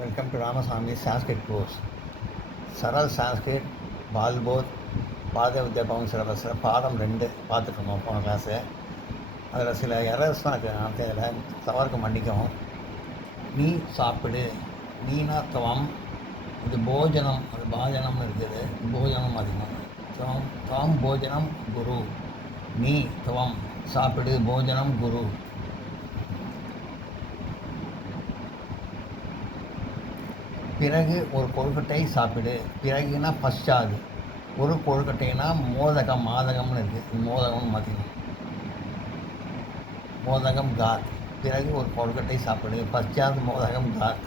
Welcome to Ramaswamy Sanskrit course. சரல் Sanskrit பால்போத் பாத வித்யா பவன் சிலபஸில் பாடம் 2 பார்த்துட்ருக்கோம் போன கிளாஸு. அதில் சில எரர்ஸ்லாம் இருக்குது. நான் அதில் தவறுக்கு மன்னிக்கவும். நீ சாப்பிடு, நீனா தவம், இது போஜனம், அது பாஜனம்னு இருக்குது, போஜனம் அதிகம். தவம் தவம் போஜனம் குரு, நீ தவம் சாப்பிடு, போஜனம் குரு. பிறகு ஒரு கொழுக்கட்டை சாப்பிடு. பிறகுனா பஷாது. ஒரு கொழுக்கட்டைனா மோதகம், மாதகம்னு இருக்குது, மோதகம்னு மாற்றிக்கணும். மோதகம் காத். பிறகு ஒரு கொழுக்கட்டை சாப்பிடு. பஷாத் மோதகம் காத்.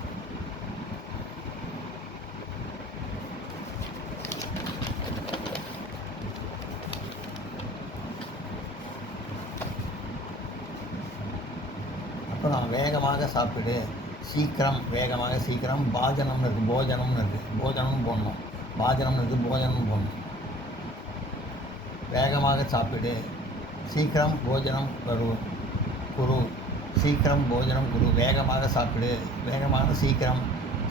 அப்புறம் வேகமாக சாப்பிடு, சீக்கிரம், வேகமாக சீக்கிரம். பாஜனம்னு இருக்குது, போஜனம்னு இருக்குது, போஜனமும் போடணும். பாஜனம்னு இருக்குது, போஜனமும் போடணும். வேகமாக சாப்பிடு, சீக்கிரம் போஜனம் குரு குரு, சீக்கிரம் போஜனம் குரு. வேகமாக சாப்பிடு, வேகமாக சீக்கிரம்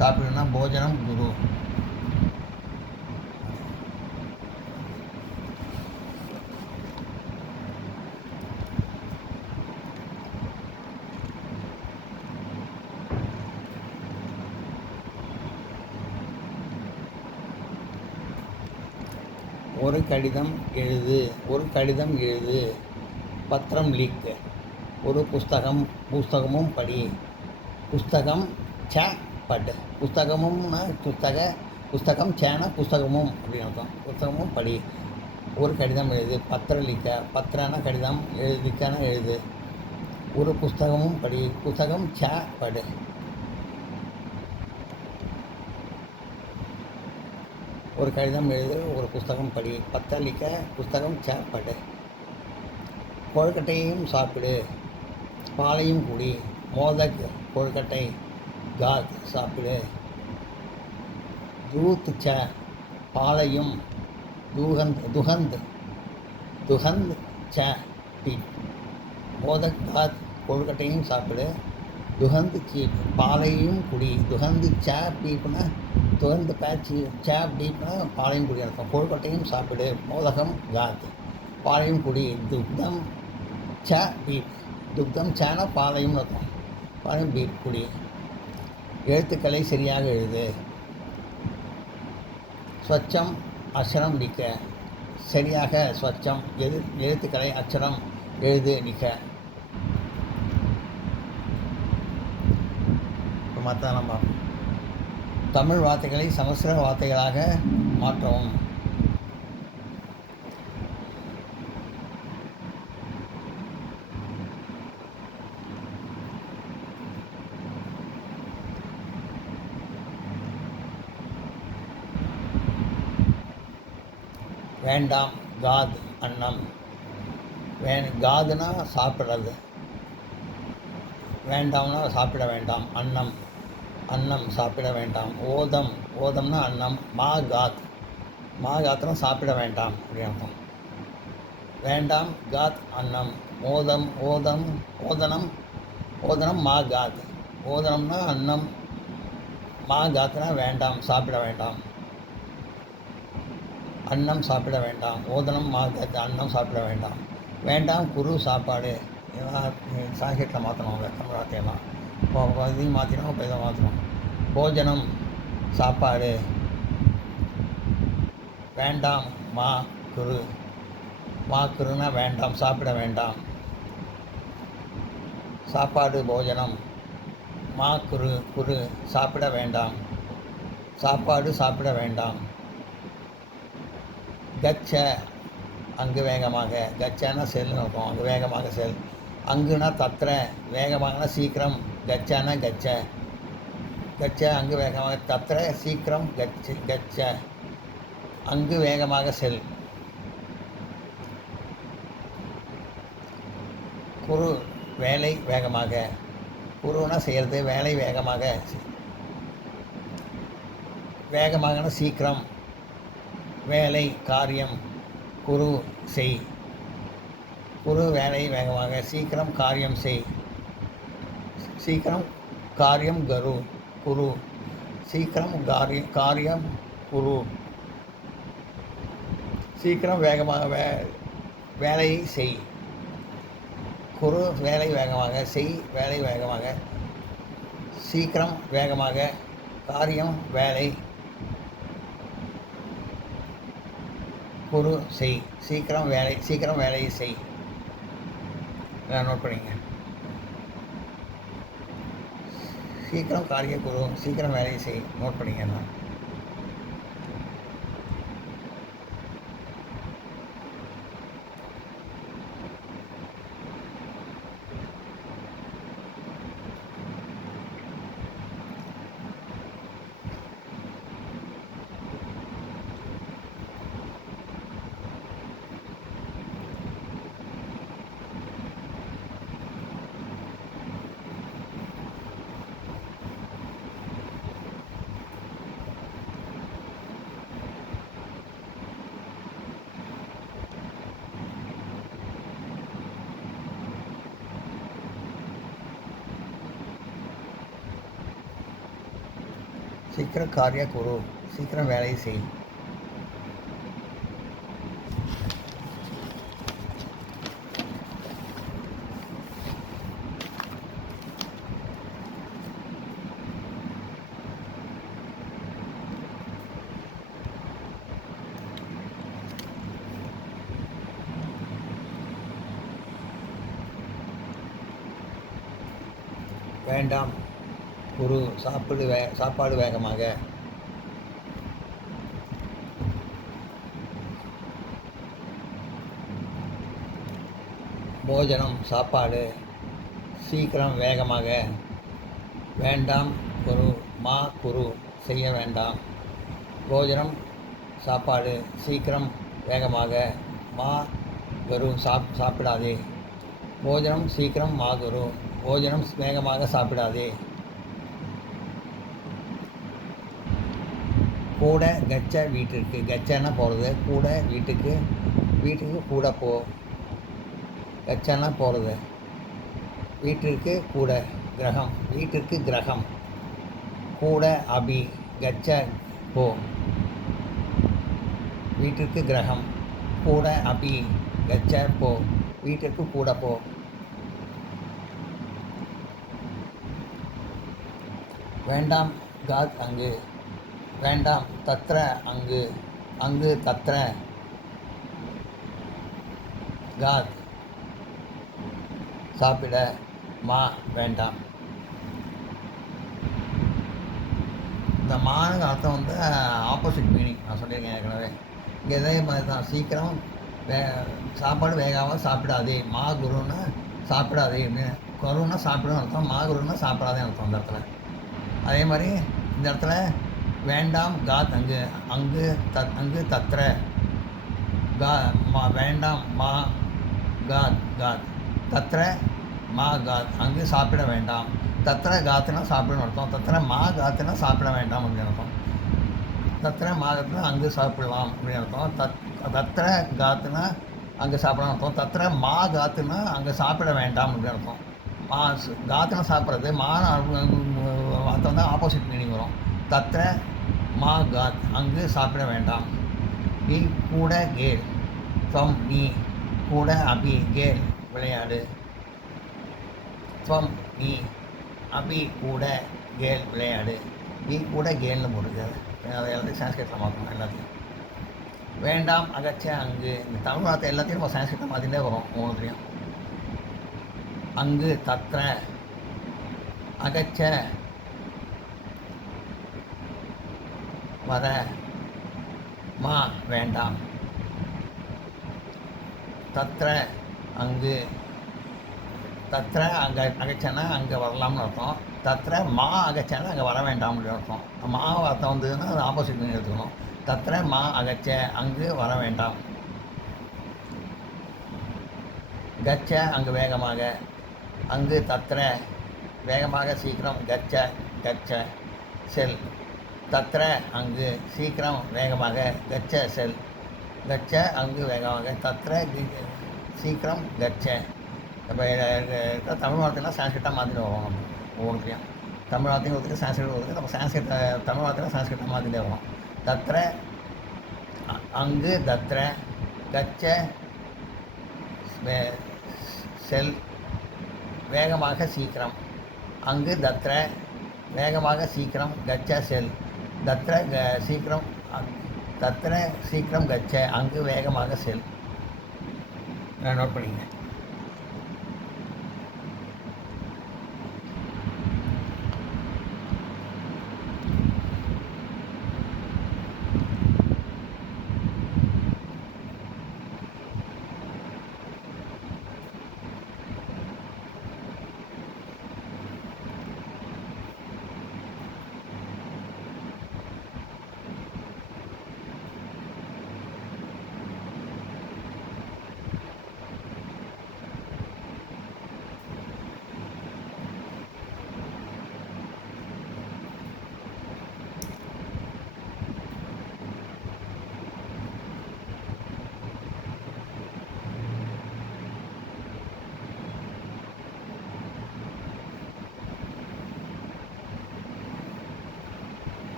சாப்பிடுனா போஜனம் குரு. ஒரு கடிதம் எழுது, ஒரு கடிதம் எழுது. பத்திரம் லீக். ஒரு புஸ்தகமும் படி. புஸ்தகம் ச பட். புஸ்தகமும்னா புஸ்தகம் சேன புஸ்தகமும் அப்படின்னு அர்த்தம். புஸ்தகமும் படி. ஒரு கடிதம் எழுது. பத்திரம் லீக்க, பத்திரனா கடிதம், லிக்கான எழுது. ஒரு புஸ்தகமும் படி. புஸ்தகம் ச படு. ஒரு கடிதம் எழுது, ஒரு புஸ்தகம் படி. பத்தலிக்க, புஸ்தகம் ச படு. கொழுக்கட்டையும் சாப்பிடு, பாலையும் குடி. மோதக் கொழுக்கட்டை, காத் சாப்பிடு. தூத் ச பாலையும், துகந்த் ச பீப். மோதக் காத் கொழுக்கட்டையும் சாப்பிடு. துகந்த் சீப் பாலையும் குடி. துகந்த் ச பீப்னா துகந்து பேச்சு, சேப் டீப்னா பாலையும் குடி அர்த்தம். கொழுக்கட்டையும் சாப்பிடு. மோதகம் காத் பாலையும் குடி. துக்தம் ச பீப், துக்தம் சேனா பாலையும் அர்த்தம். பாலையும் பீப் குடி. எழுத்துக்களை சரியாக எழுது. ஸ்வச்சம் அக்ஷரம் லிக்க, சரியாக ஸ்வச்சம் எழுத்துக்களை அக்ஷரம் எழுது லிக்க. மற்ற நம்ம தமிழ் வார்த்தைகளை சமஸ்கிருத வார்த்தைகளாக மாற்றவும். வேண்டாம் காத் அன்னம். காதுனா சாப்பிட்றது, வேண்டாம்னா சாப்பிட வேண்டாம். அன்னம் சாப்பிட வேண்டாம். ஓதம்னா அன்னம். மா காத்னா சாப்பிட வேண்டாம் அப்படின்னு அர்த்தம். வேண்டாம் காத் அன்னம். ஓதனம் மா காத். ஓதனம்னா அன்னம், மா காத்னா வேண்டாம், சாப்பிட வேண்டாம். அன்னம் சாப்பிட வேண்டாம். ஓதனம் மா காத், அன்னம் சாப்பிட வேண்டாம். வேண்டாம் குரு சாப்பாடு. இதெல்லாம் சான்ஸ்கிரிட்டில் மாற்றணும், தமிழ் வார்த்தையெல்லாம். இப்போ இதையும் மாற்றினோம், இப்போ இதை மாற்றணும். போஜனம் சாப்பாடு. வேண்டாம் மா குரு. மா குருனா வேண்டாம், சாப்பிட வேண்டாம். சாப்பாடு போஜனம். மா குரு சாப்பிட வேண்டாம், சாப்பாடு சாப்பிட வேண்டாம். கச்ச அங்கு வேகமாக. கச்சானா செல்னு இருக்கும், அங்கு வேகமாக செல். அங்குனா தத்திர, வேகமாகனா சீக்கிரம். கச்சானா கச்ச அங்கு வேகமாக. தத்திர சீக்கிரம் கச்ச அங்கு வேகமாக செல். குரு வேலை வேகமாக. குருனா செய்கிறது, வேலை வேகமாக. வேகமாகனா சீக்கிரம், வேலை காரியம். குரு செய். குரு வேலை வேகமாக, சீக்கிரம் காரியம் செய். சீக்கிரம் காரியம் குரு. சீக்கிரம் காரியம் குரு. சீக்கிரம் வேகமாக வேலையை செய். குரு வேலை வேகமாக, செய் வேலை வேகமாக. சீக்கிரம் வேகமாக, காரியம் வேலை, குரு செய். சீக்கிரம் வேலையை செய். நோட் பண்ணிங்க. சீக்கிரம் காரிய குரு, சீக்கிரம் வேலையை செய். நோட் பண்ணிங்கன்னா சீக்கிரம் காரிய குரு, சீக்கிரம் வேலையை செய். வேண்டாம் குரு, சாப்பாடு வேகமாக. போஜனம் சாப்பாடு சீக்கிரம் வேகமாக. வேண்டாம் குரு, குரு செய்ய வேண்டாம். போஜனம் சாப்பாடு சீக்கிரம் வேகமாக. குரு சாப்பிடாதே. போஜனம் சீக்கிரம் குரு, போஜனம் வேகமாக சாப்பிடாதே. கூட கச்ச வீட்டிற்கு. கச்சன்னா போகிறது, கூட வீட்டுக்கு கூட போ. கச்சன்னா போகிறது, வீட்டிற்கு கூட. கிரகம் வீட்டிற்கு கிரகம். கூட அபி. கச்ச போ, வீட்டிற்கு கிரகம். கூட அபி கச்ச போ, வீட்டிற்கு கூட போ. வேண்டாம் காத் அங்கு. வேண்டாம் தத்ர அங்கு. அங்கு தத்ர. காத் சாப்பிட. வேண்டாம். இந்த மானுங்க அர்த்தம் வந்து ஆப்போசிட் மீனிங் நான் சொல்லியிருக்கேன் ஏற்கனவே. இங்கே இதே மாதிரி தான். சீக்கிரம் சாப்பாடு வேகாமல் சாப்பிடாதே. குருன்னா சாப்பிடாதே. குருன்னா சாப்பிடுன்னு அர்த்தம். குருன்னா சாப்பிடாதேன்னு அர்த்தம் அந்த இடத்துல. அதே மாதிரி இந்த இடத்துல வேண்டாம் காத் அங்கு. அங்கு தத்ர. வேண்டாம் காத். தத்ர காத் அங்கு சாப்பிட வேண்டாம். தத்ர காத்துனா சாப்பிடணும் அர்த்தம். தத்ர காத்துனா சாப்பிட வேண்டாம் அப்படின்னு அர்த்தம். தத்ர காத்துனா அங்கு சாப்பிடலாம் அப்படின்னு அர்த்தம். தத்ர காத்துனா அங்கே சாப்பிடலாம் அர்த்தம். தத்ர காத்துனா அங்கே சாப்பிட வேண்டாம் அப்படின்னு அர்த்தம். காத்துனா சாப்பிட்றது. அர்த்தம் தான் ஆப்போசிட் மீனிங் வரும். தத்ர காத் அங்கு சாப்பிட வேண்டாம். நீ கூட கேல். துவம் நீ. கூட அபி கேல் விளையாடு. துவம் நீ. அபி கூட கேல் விளையாடு. நீ கூட கேல்னு போட்டுருக்காது. அதை எல்லாத்தையும் சான்ஸ்கிரிட்டில் மாற்றணும் எல்லாத்தையும். வேண்டாம் அகச்ச அங்கு. இந்த தமிழ் வார்த்தை எல்லாத்தையும் நம்ம சான்ஸ்கிரிட்டில் மாற்றிகிட்டே வரும் ஒவ்வொன்றையும். அங்கு தத்ர. அகச்ச வர. வேண்டாம். தத்ர அங்கு. தத்ர அங்கே அகச்சனா அங்கே வரலாம்னு அர்த்தம். தத்ர அகச்சனா அங்கே வர வேண்டாம்னு அர்த்தம். அர்த்தம் வந்ததுன்னா அது ஆப்போசிட் பண்ணி எடுத்துக்கணும். தத்ர அகச்ச அங்கு வர வேண்டாம். கச்ச அங்கு வேகமாக. அங்கு தத்ர வேகமாக சீக்கிரம். கச்ச செல். தத்ர அங்கு சீக்கிரம் வேகமாக. கச்ச செல். கச்ச அங்கு வேகமாக. தத்ர சீக்கிரம் கச்ச. இப்போ தமிழ் வார்த்தைலாம் சான்ஸ்கிரிட்டாக மாற்றிட்டு வருவோம் நம்ம ஒவ்வொன்றையும். தமிழ் வார்த்தையும் ஒத்துக்கு சான்ஸ்கிரிட் ஒத்துக்கு. நம்ம சான்ஸ்கிரிட் தமிழ் வார்த்தையில் சான்ஸ்கிரிட் மாற்றிட்டே வரும். தத்ர அங்கு, தத்ர கச்ச செல் வேகமாக சீக்கிரம், அங்கு தத்ர வேகமாக சீக்கிரம், கச்ச செல் தத்ர சீக்கிரம், தத்ர சீக்கிரம் கச்ச அங்கு வேகமாக செல். நோட் பண்ணிங்க.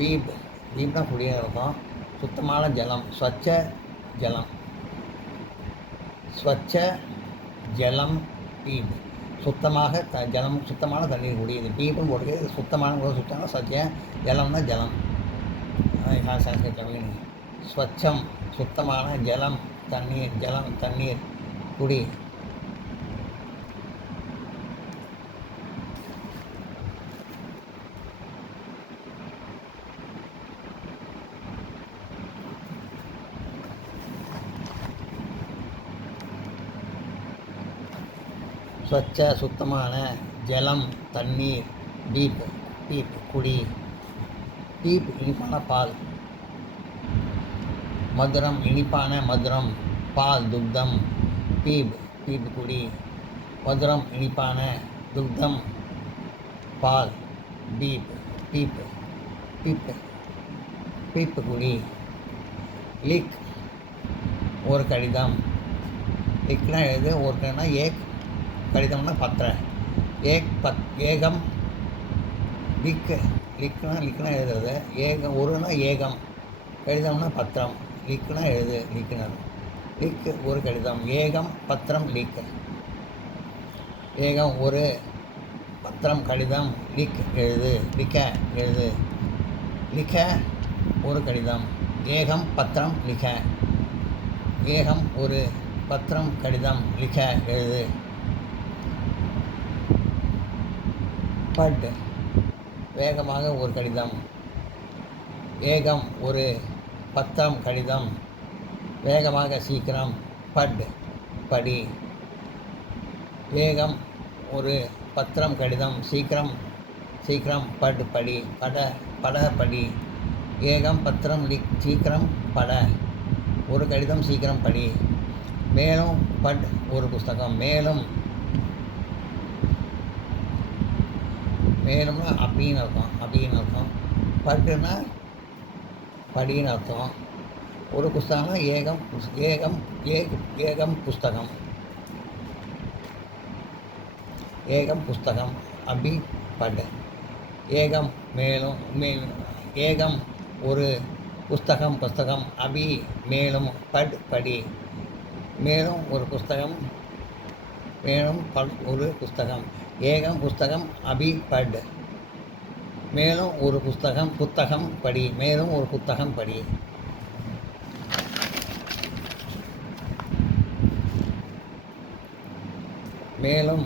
பீப் பீப்னா குடியாக இருக்கும். சுத்தமான ஜலம், ஸ்வச்ச ஜலம், ஸ்வச்ச ஜலம் பீப் சுத்தமாக ஜலம், சுத்தமான தண்ணீர் குடியுது. பீப்புன்னு போட்டு சுத்தமான கூட சுத்தமான ஸ்வச்ச ஜலம்னா ஜலம். சன்ஸ்கிரிட் ஸ்வச்சம் சுத்தமான, ஜலம் தண்ணீர், ஜலம் தண்ணீர் குடி. ஸ்வச்ச சுத்தமான, ஜலம் தண்ணீர், பீப் பீப் குடி. பீப் இனிப்பான பால், மதுரம் இனிப்பான மதுரம், பால் துக்தம். பீப் பீப் குடி. மதுரம் இனிப்பான, துக்தம் பால். பீப் பீப் பீப் பீப் குடி. லிக் ஒரு கடிதம். லிக்னா எழுது, ஒரு கடிதம்னா ஏக், கடிதம்னா பத்திர. ஏகம் லிக், லிக்னா எழுதுறது. ஏகம் ஒருனா ஏகம், கடிதம்னா பத்திரம். லிக்னா எழுது, லிக்னர். லிக் ஒரு கடிதம், ஏகம் பத்திரம் லிக். ஏகம் ஒரு, பத்திரம் கடிதம், லிக் எழுது, லிக்க எழுது. லிக்க ஒரு கடிதம், ஏகம் பத்திரம் லிக்க. ஏகம் ஒரு, பத்திரம் கடிதம், லிக்க எழுது. பட் வேகமாக ஒரு கடிதம். ஏகம் ஒரு, பத்திரம் கடிதம், வேகமாக சீக்கிரம். பட் படி. ஏகம் ஒரு, பத்திரம் கடிதம், சீக்கிரம் சீக்கிரம். பட் படி. பட படி. ஏகம் பத்திரம் லிக் சீக்கிரம் பட. ஒரு கடிதம் சீக்கிரம் படி. மேலும் பட் ஒரு புஸ்தகம். மேலும்னா அப்படின்னு அர்த்தம். பட்டுன்னா படின்னு அர்த்தம். ஒரு புஸ்தகம்னா ஏகம் புஸ்தகம். ஏகம் புஸ்தகம், அபி பட். ஏகம் மேலும், ஏகம் ஒரு, புஸ்தகம், அபி மேலும், பட் படி. மேலும் ஒரு புஸ்தகம், மேலும் பட் ஒரு புஸ்தகம். ஏகம் புஸ்தகம், அபி பட். மேலும் ஒரு புத்தகம் படி. மேலும் ஒரு புத்தகம் படி. மேலும்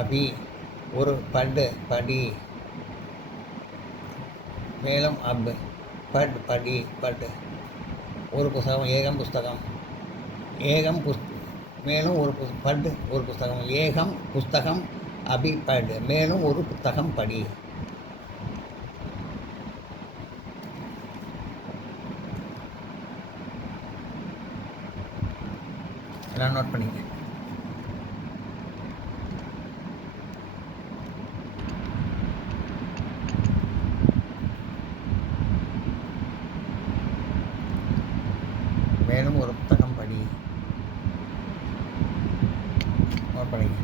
அபி ஒரு, பட் படி. மேலும் அப் பட் படி. பட் ஒரு புஸ்தகம் ஏகம் புஸ்தகம் ஏகம் மேலும் ஒரு பட் ஒரு புஸ்தகம் ஏகம் புஸ்தகம் அபி பட் மேலும் ஒரு புத்தகம் படி. எல்லாம் நோட் பண்ணிங்க. மேலும் ஒரு புத்தகம் படி. நோட் பண்ணிங்க.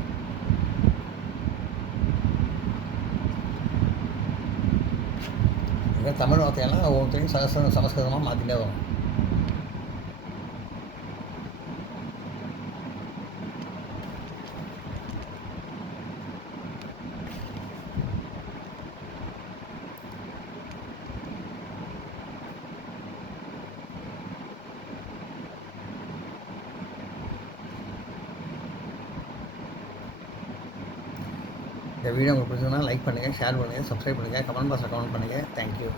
இங்கே தமிழ் வார்த்தையெல்லாம் ஒவ்வொருத்தரையும் சமஸ்கிருதமாக மாற்றிட்டே வரும். இந்த வீடியோ உங்களுக்கு பிடிச்சதுன்னா லைக் பண்ணுங்கள், ஷேர் பண்ணுங்கள், சப்ஸ்கிரைப் பண்ணுங்கள், கமெண்ட் பாக்ஸில் கமெண்ட் பண்ணுங்கள். தேங்க்யூ.